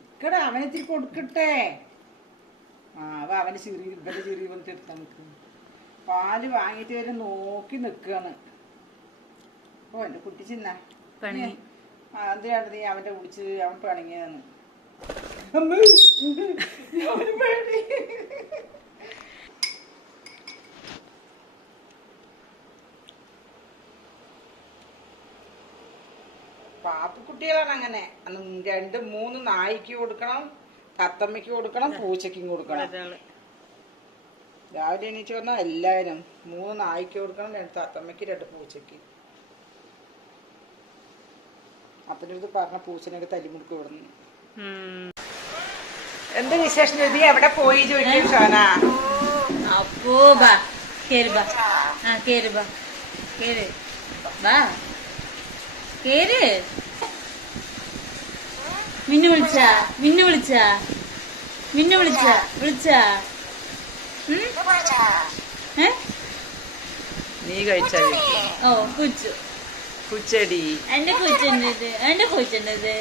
നിക്കടാ അവനെത്തിരി കൊടുക്കട്ടെ. ആ അവ അവന് ചെറിയ ഇവന്റെ ചെറിയ പോലത്തെ എടുത്താ നിൽക്കും പാൽ വാങ്ങിയിട്ട് വരെ നോക്കി നിക്കാണ് ഓ എന്റെ കുട്ടി ചിന്ന. എന്തിനാണ് നീ അവന്റെ കുടിച്ച് അവൻ പിണങ്ങിയതെന്ന് അമ്മേ, അവന് പേടി പാപ്പക്കുട്ടികളാണ് അങ്ങനെ രണ്ട് മൂന്ന് നായിക്ക് കൊടുക്കണം തത്തമ്മയ്ക്ക് കൊടുക്കണം പൂച്ചയ്ക്കും കൊടുക്കണം. രാവിലെ എണീച്ച് വന്നാൽ എല്ലാവരും മൂന്ന് നായിക്ക് കൊടുക്കണം രണ്ട് തത്തമ്മയ്ക്ക് രണ്ട് പൂച്ചയ്ക്ക്. അപ്പന്റെ അടുത്ത് പറഞ്ഞ പൂച്ചനൊക്കെ തല്ലിമുടുക്ക് വിടുന്നു. എന്ത് വിശേഷം നീ എവിടെ പോയി ചോദിക്കും ഷോന അപ്പോ ബാ കേറി ബാ. ആ കേറ് ബാ. കേറ്. ബാ. കേറ് മിന്നു വിളിച്ച? മിന്നു വിളിച്ച? മിന്നു വിളിച്ച? വിളിച്ച? നീ കഴിച്ചാ ഓ കുച്ചു. കുച്ചടി. എന്റെ കൊച്ചുണ്ടത് എന്റെ കൊച്ചുണ്ടത്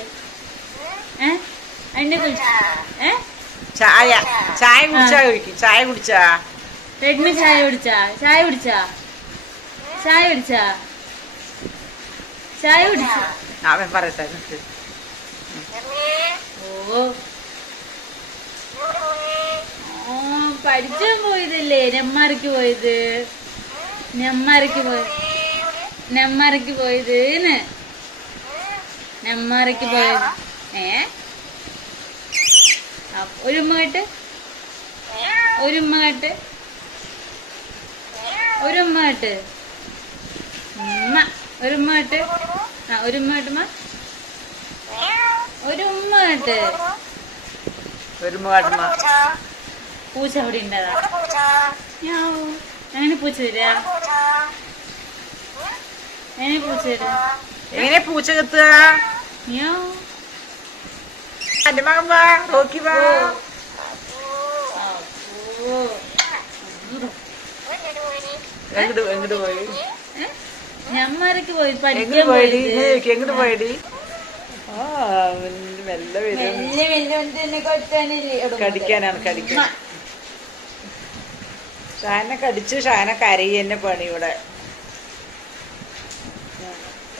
എന്റെ കൊച്ചു ചായ. ചായ കുടിച്ചാ കുടിക്കും ചായ കുടിച്ചാ? റെഡ്മി ചായ കുടിച്ചാ? ചായ കുടിച്ചാ? ചായ കുടിച്ചാ? ചായ കുടിച്ചു അവൻ പറയട്ടെ. ഓ. ഓ പഠിച്ചാൻ പോയതല്ലേ? നെമ്മാരക്ക് പോയത്. നെമ്മാരക്ക് പോയ നെമ്മാരക്ക് പോയത് നെമ്മാരക്ക് നെമ്മാറിക്ക് പോയത്. ഏ? ഒരു ഉമ്മ കേട്ട്. ഒരു ഉമ്മ കേട്ട്. ഒരു ഉമ്മ കേട്ട്. ഉമ്മ. ഒരു ഉമ്മ കേട്ട് ആ ഒരു ഉമ്മ കേട്ടുമ്മ ഒരു ഉമ്മ കേട്ട് ഒരു മൂവാട്ടുമ്മ പൂച്ച അവിടെ ഉണ്ടതാ. എങ്ങനെ പൂച്ച തരാ എങ്ങനെ പൂച്ച തരാ എങ്ങനെ പൂച്ച കത്തുക? മ്യാവ്. എന്റെ മകൻ വാ റോക്കി വാ. എങ്ങോട്ട് എങ്ങോട്ട് പോയി? ഞമ്മാരക്ക് പോയി പഠിക്കാൻ പോയത്? എങ്ങോട്ട് പോയടി? മെല്ലെ വരും. തന്നെ കടിക്കാനാണ് കടിക്കാൻ. ഷാനെ കടിച്ചു ഷാനെ കരയി എന്നെ പണി ഇവിടെ.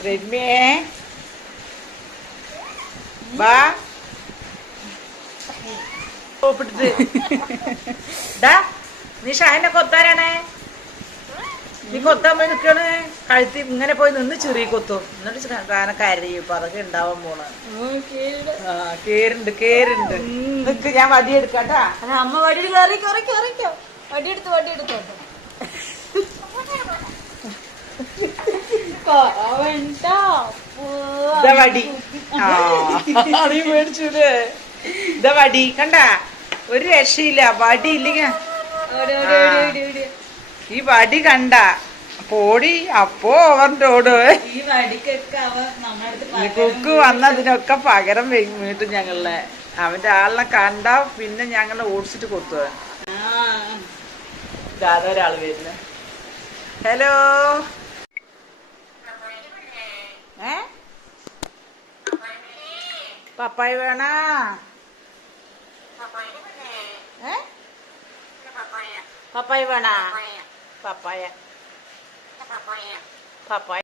രമ്യേ. ബാ ഡാ നീ ഷാനെ കൊത്താനാണേ നീ കൊത്താൻ പോയി നിക്കണ് കഴുത്തി ഇങ്ങനെ പോയി നിന്ന് ചെറിയ കൊത്തും. എന്നിട്ട് കാരണം കരയും. ഇപ്പൊ അതൊക്കെ ഉണ്ടാവാൻ പോണ കേരുണ്ട് കേറുണ്ട് കേറുണ്ട് നിക്ക് ഞാൻ വടി എടുക്കാട്ടാ. അമ്മ വടി കയറി കയറി കയറിക്കോ വടി എടുത്ത് വടി എടുത്തോ. ഇതാ വടി. ആ. നീ മേടിച്ചൂലേ ഇതാ വടി. കണ്ട? ഒരു രക്ഷയില്ല. വടി ഇല്ലെങ്കിൽ ഈ വടി കണ്ട. പോടി അപ്പോ അവൻ ഓട്. ഈ വടിക്കൊക്കെ അവ നമ്മുടെ ഈ കുക്ക് വന്നതിനൊക്കെ പകരം വീട്ടു ഞങ്ങളെ അവന്റെ ആളിനെ കണ്ട പിന്നെ ഞങ്ങളെ ഓടിച്ചിട്ട് കൊടുത്തു ഒരാൾ വരുന്നു? ഹലോ? ഏ? പപ്പായ വേണ? പപ്പായി പപ്പായ. വേണ? പപ്പായ പപ്പായ